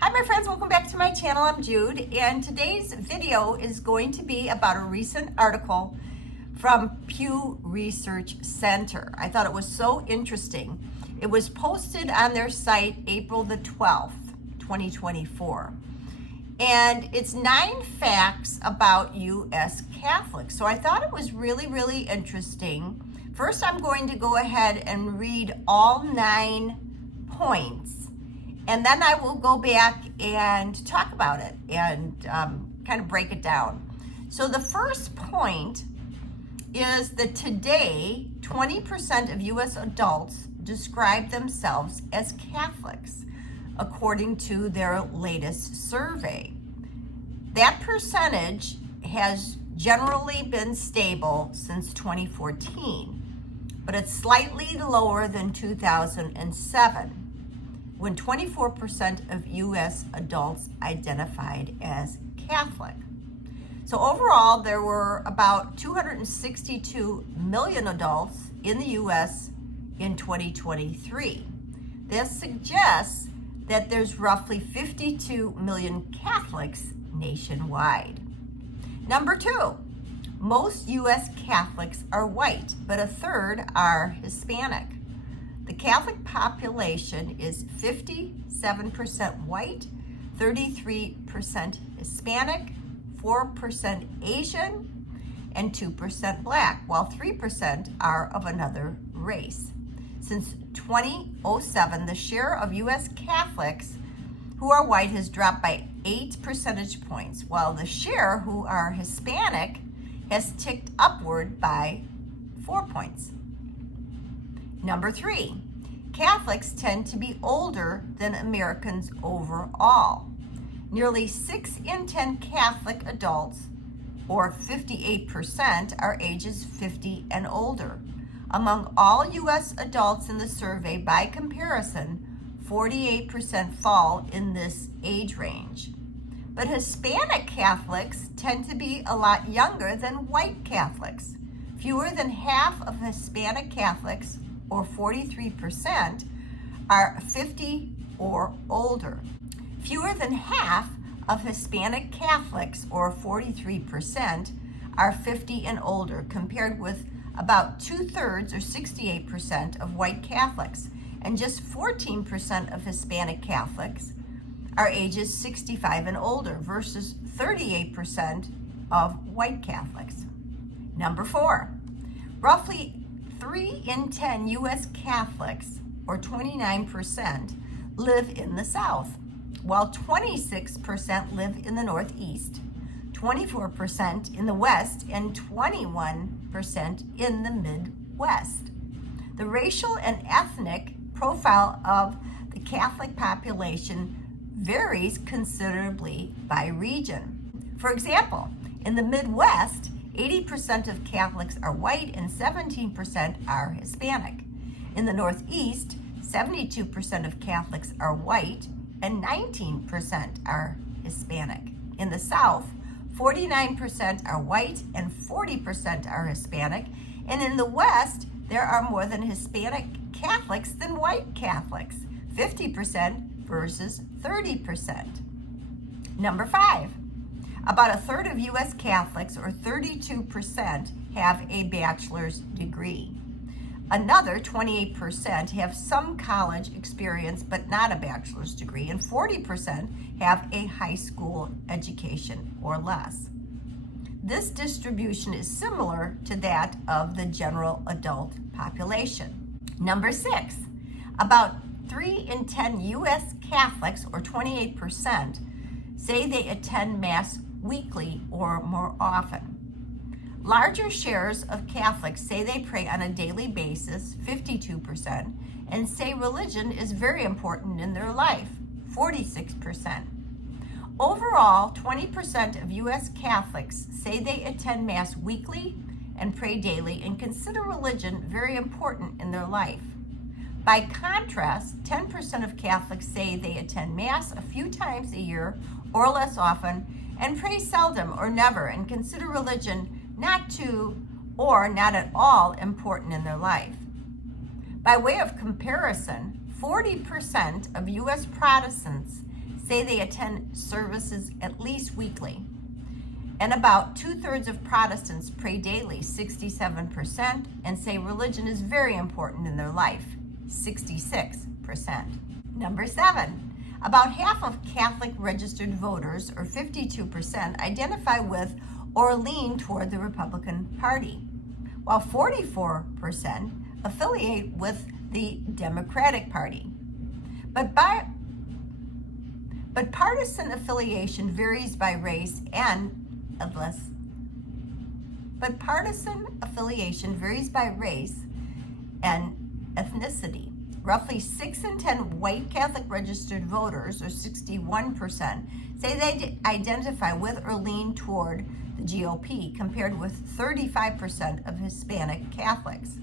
Hi my friends, welcome back to my channel. I'm Jude, and today's video is going to be about a recent article from Pew Research Center. I thought it was so interesting. It was posted on their site April the 12th, 2024. And it's 9 facts about U.S. Catholics. So I thought it was really interesting. First, I'm going to go ahead and read all 9 points, and then I will go back and talk about it and kind of break it down. So the first point is that today, 20% of U.S. adults describe themselves as Catholics, according to their latest survey. That percentage has generally been stable since 2014, but it's slightly lower than 2007, when 24% of U.S. adults identified as Catholic. So overall, there were about 262 million adults in the U.S. in 2023. This suggests that there's roughly 52 million Catholics nationwide. Number 2, most U.S. Catholics are white, but a third are Hispanic. The Catholic population is 57% white, 33% Hispanic, 4% Asian, and 2% Black, while 3% are of another race. Since 2007, the share of U.S. Catholics who are white has dropped by 8 percentage points, while the share who are Hispanic has ticked upward by 4 points. Number 3, Catholics tend to be older than Americans overall. Nearly 6 in 10 Catholic adults, or 58%, are ages 50 and older. Among all U.S. adults in the survey, by comparison, 48% fall in this age range. But Hispanic Catholics tend to be a lot younger than white Catholics. Fewer than half of Hispanic Catholics, or 43%, are 50 or older. Fewer than half of Hispanic Catholics, or 43%, are 50 and older, compared with about 2/3, or 68%, of white Catholics, and just 14% of Hispanic Catholics are ages 65 and older versus 38% of white Catholics. Number 4, roughly 3 in 10 U.S. Catholics, or 29%, live in the South, while 26% live in the Northeast, 24% in the West, and 21% in the Midwest. The racial and ethnic profile of the Catholic population varies considerably by region. For example, in the Midwest, 80% of Catholics are white and 17% are Hispanic. In the Northeast, 72% of Catholics are white and 19% are Hispanic. In the South, 49% are white and 40% are Hispanic. And in the West, there are more than Hispanic Catholics than white Catholics, 50% versus 30%. Number 5, about a third of U.S. Catholics, or 32%, have a bachelor's degree. Another 28% have some college experience but not a bachelor's degree, and 40% have a high school education or less. This distribution is similar to that of the general adult population. Number 6, about 3 in 10 U.S. Catholics, or 28%, say they attend Mass weekly or more often. Larger shares of Catholics say they pray on a daily basis, 52%, and say religion is very important in their life, 46%. Overall, 20% of U.S. Catholics say they attend Mass weekly and pray daily and consider religion very important in their life. By contrast, 10% of Catholics say they attend Mass a few times a year or less often and pray seldom or never and consider religion not too or not at all important in their life. By way of comparison, 40% of U.S. Protestants say they attend services at least weekly. And about 2/3 of Protestants pray daily, 67%, and say religion is very important in their life, 66%. Number 7, about half of Catholic registered voters, or 52%, identify with or lean toward the Republican Party, while 44% affiliate with the Democratic Party. But partisan affiliation varies by race and ethnicity. Roughly 6 in 10 white Catholic registered voters, or 61%, say they identify with or lean toward the GOP, compared with 35% of Hispanic Catholics.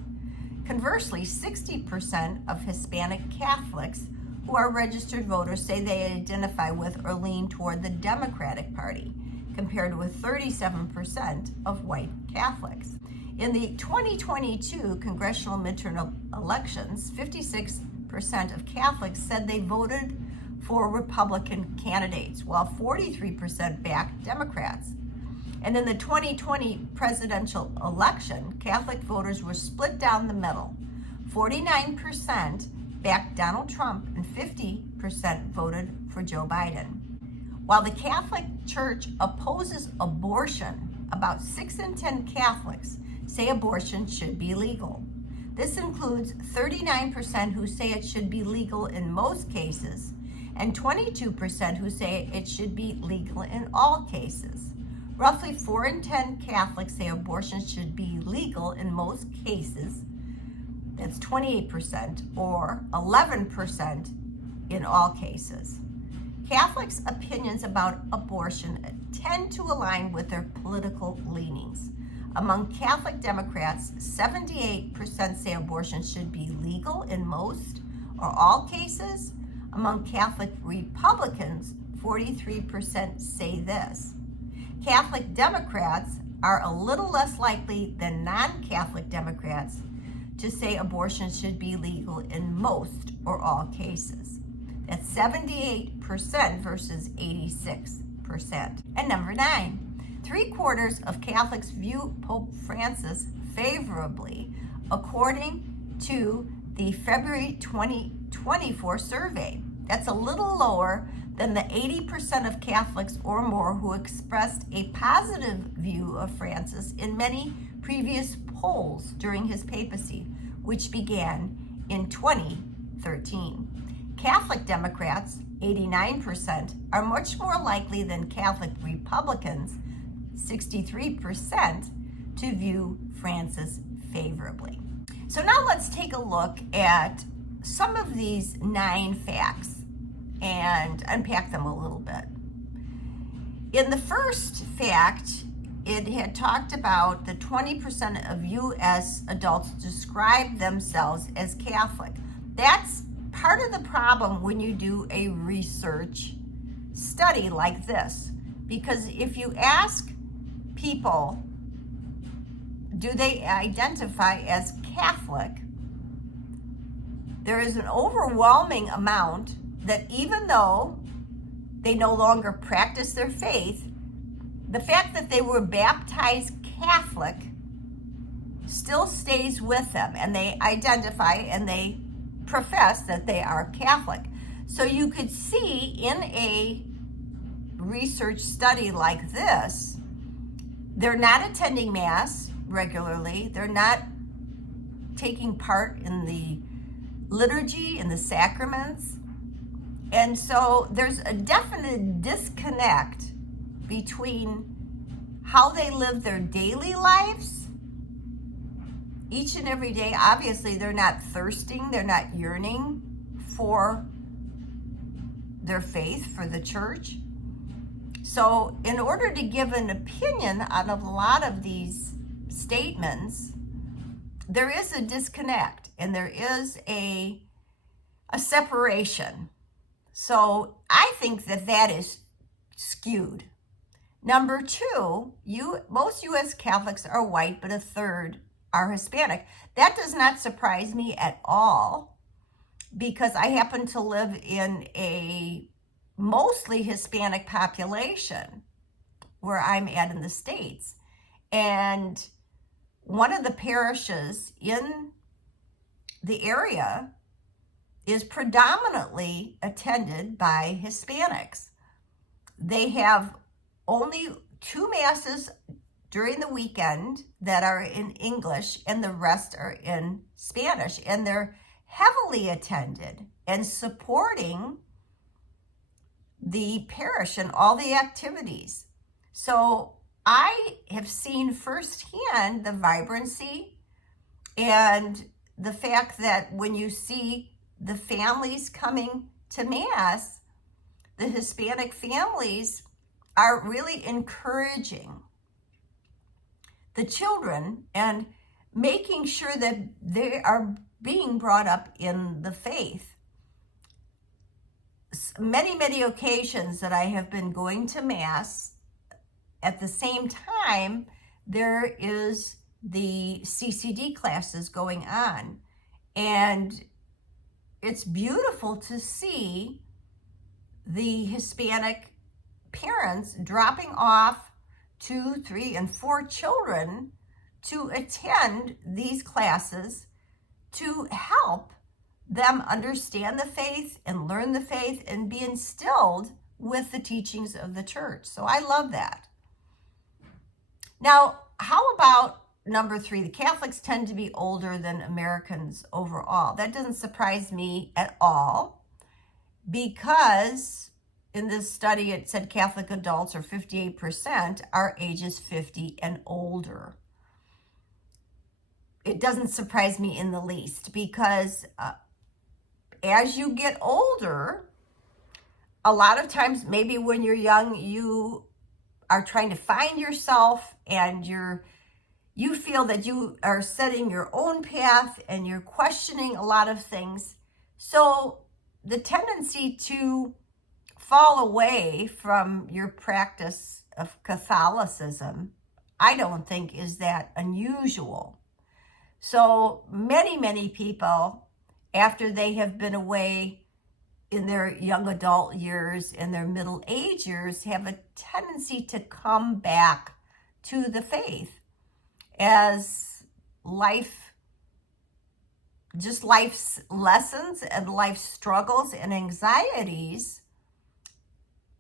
Conversely, 60% of Hispanic Catholics who are registered voters say they identify with or lean toward the Democratic Party, compared with 37% of white Catholics. In the 2022 congressional midterm elections, 56% of Catholics said they voted for Republican candidates, while 43% backed Democrats. And in the 2020 presidential election, Catholic voters were split down the middle. 49% backed Donald Trump and 50% voted for Joe Biden. While the Catholic Church opposes abortion, about 6 in 10 Catholics say abortion should be legal. This includes 39% who say it should be legal in most cases, and 22% who say it should be legal in all cases. Roughly 4 in 10 Catholics say abortion should be legal in most cases. That's 28%, or 11% in all cases. Catholics' opinions about abortion tend to align with their political leanings. Among Catholic Democrats, 78% say abortion should be legal in most or all cases. Among Catholic Republicans, 43% say this. Catholic Democrats are a little less likely than non-Catholic Democrats to say abortion should be legal in most or all cases. That's 78% versus 86%. And number 9, 3/4 of Catholics view Pope Francis favorably, according to the February 2024 survey. That's a little lower than the 80% of Catholics or more who expressed a positive view of Francis in many previous polls during his papacy, which began in 2013. Catholic Democrats, 89%, are much more likely than Catholic Republicans, 63%, to view Francis favorably. So now let's take a look at some of these 9 facts and unpack them a little bit. In the first fact, it had talked about the 20% of U.S. adults describe themselves as Catholic. That's part of the problem when you do a research study like this, because if you ask people, do they identify as Catholic, there is an overwhelming amount that even though they no longer practice their faith, the fact that they were baptized Catholic still stays with them, and they identify and they profess that they are Catholic. So you could see in a research study like this, they're not attending Mass regularly, they're not taking part in the liturgy and the sacraments, and so there's a definite disconnect between how they live their daily lives each and every day. Obviously, they're not thirsting, they're not yearning for their faith, for the church. So in order to give an opinion out of a lot of these statements, there is a disconnect and there is a separation. So I think that is skewed. Number 2, most U.S. Catholics are white, but 1/3 are Hispanic. That does not surprise me at all, because I happen to live in a mostly Hispanic population where I'm at in the States. And one of the parishes in the area is predominantly attended by Hispanics. They have only 2 masses during the weekend that are in English, and the rest are in Spanish. And they're heavily attended and supporting the parish and all the activities. So I have seen firsthand the vibrancy and the fact that when you see the families coming to Mass, the Hispanic families are really encouraging the children and making sure that they are being brought up in the faith. Many occasions that I have been going to Mass, at the same time, there is the CCD classes going on. And it's beautiful to see the Hispanic parents dropping off 2, 3, and 4 children to attend these classes to help them understand the faith and learn the faith and be instilled with the teachings of the church. So I love that. Now, how about number 3? The Catholics tend to be older than Americans overall. That doesn't surprise me at all, because in this study it said Catholic adults, or 58%, are ages 50 and older. It doesn't surprise me in the least, because as you get older, a lot of times, maybe when you're young, you are trying to find yourself, and you feel that you are setting your own path and you're questioning a lot of things. So the tendency to fall away from your practice of Catholicism, I don't think is that unusual. So many people, after they have been away in their young adult years and their middle age years, have a tendency to come back to the faith as life's lessons and life struggles and anxieties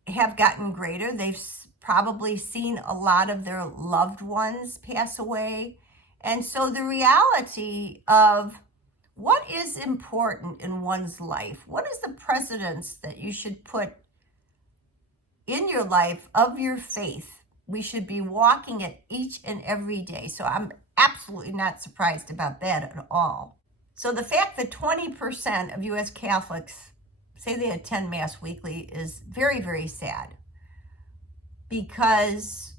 have gotten greater. They've probably seen a lot of their loved ones pass away. And so the reality of what is important in one's life, what is the precedence that you should put in your life of your faith, we should be walking it each and every day. So I'm absolutely not surprised about that at all. So the fact that 20% of U.S. Catholics say they attend Mass weekly is very sad, because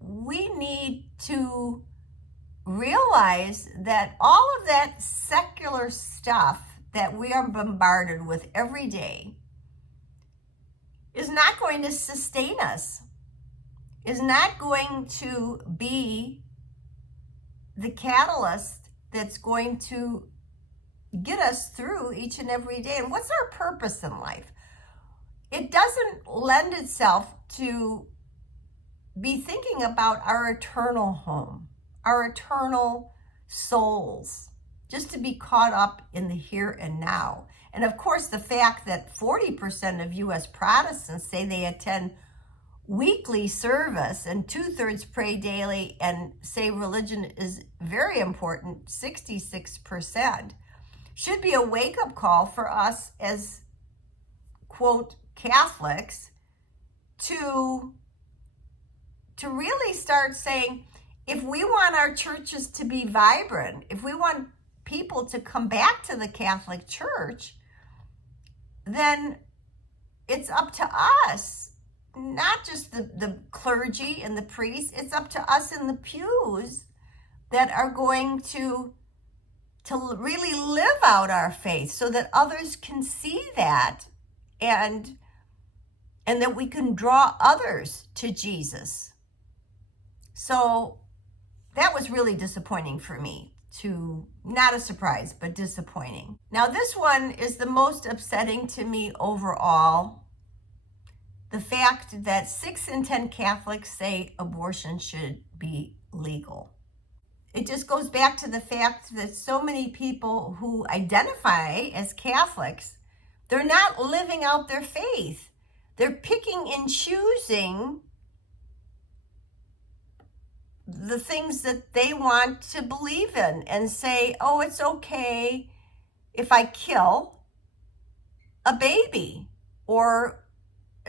we need to realize that all of that secular stuff that we are bombarded with every day is not going to sustain us, is not going to be the catalyst that's going to get us through each and every day. And what's our purpose in life? It doesn't lend itself to be thinking about our eternal home, our eternal souls, just to be caught up in the here and now. And of course, the fact that 40% of U.S. Protestants say they attend weekly service and 2/3 pray daily and say religion is very important, 66%, should be a wake-up call for us as, quote, Catholics to really start saying, if we want our churches to be vibrant, if we want people to come back to the Catholic Church, then it's up to us, not just the clergy and the priests, it's up to us in the pews that are going to really live out our faith so that others can see that and that we can draw others to Jesus. So that was really disappointing for me to, not a surprise, but disappointing. Now, this one is the most upsetting to me overall. The fact that 6 in 10 Catholics say abortion should be legal. It just goes back to the fact that so many people who identify as Catholics, they're not living out their faith. They're picking and choosing the things that they want to believe in and say, oh, it's okay if I kill a baby, or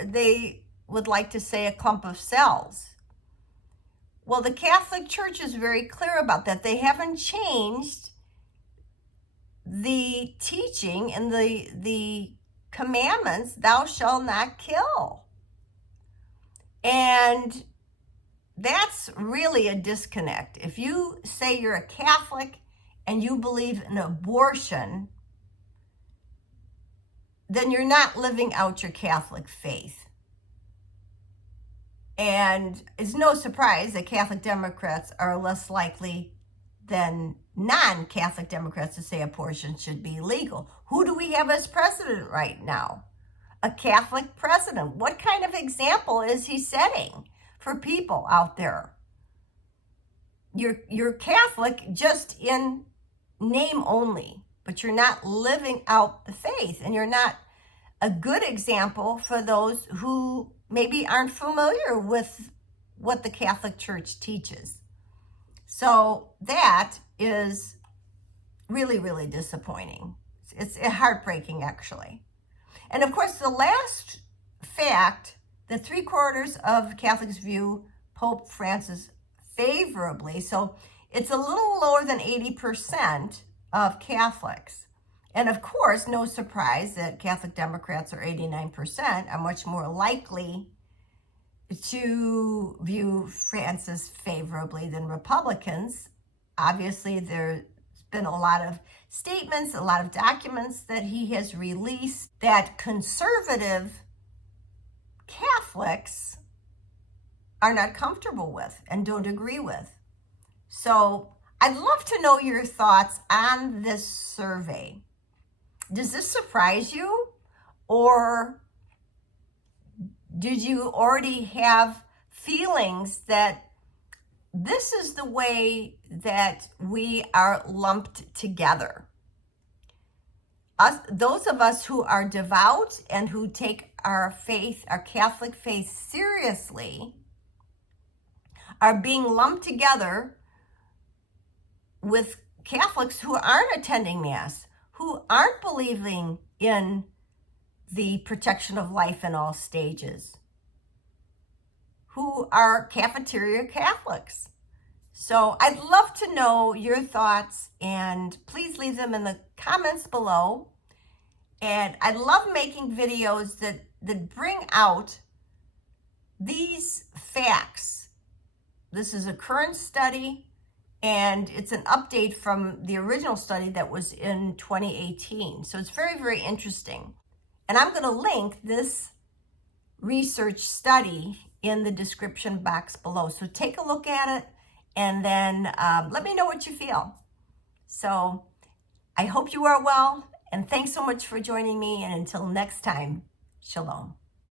they would like to say a clump of cells. Well, the Catholic Church is very clear about that. They haven't changed the teaching and the commandments, thou shalt not kill. And that's really a disconnect. If you say you're a Catholic and you believe in abortion, then you're not living out your Catholic faith. And it's no surprise that Catholic Democrats are less likely than non-Catholic Democrats to say abortion should be legal. Who do we have as president right now? A Catholic president. What kind of example is he setting for people out there? You're Catholic just in name only, but you're not living out the faith, and you're not a good example for those who maybe aren't familiar with what the Catholic Church teaches. So that is really, really disappointing. It's heartbreaking, actually. And of course, the last fact that 3/4 of Catholics view Pope Francis favorably. So it's a little lower than 80% of Catholics. And of course, no surprise that Catholic Democrats are 89%, are much more likely to view Francis favorably than Republicans. Obviously, there's been a lot of statements, a lot of documents that he has released that conservative Catholics are not comfortable with and don't agree with. So I'd love to know your thoughts on this survey. Does this surprise you, or did you already have feelings that this is the way that we are lumped together? Those of us who are devout and who take our faith, our Catholic faith, seriously, are being lumped together with Catholics who aren't attending Mass, who aren't believing in the protection of life in all stages, who are cafeteria Catholics. So I'd love to know your thoughts, and please leave them in the comments below. And I love making videos that bring out these facts. This is a current study, and it's an update from the original study that was in 2018. So it's very, very interesting. And I'm going to link this research study in the description box below. So take a look at it, and then let me know what you feel. So I hope you are well, and thanks so much for joining me. And until next time, shalom.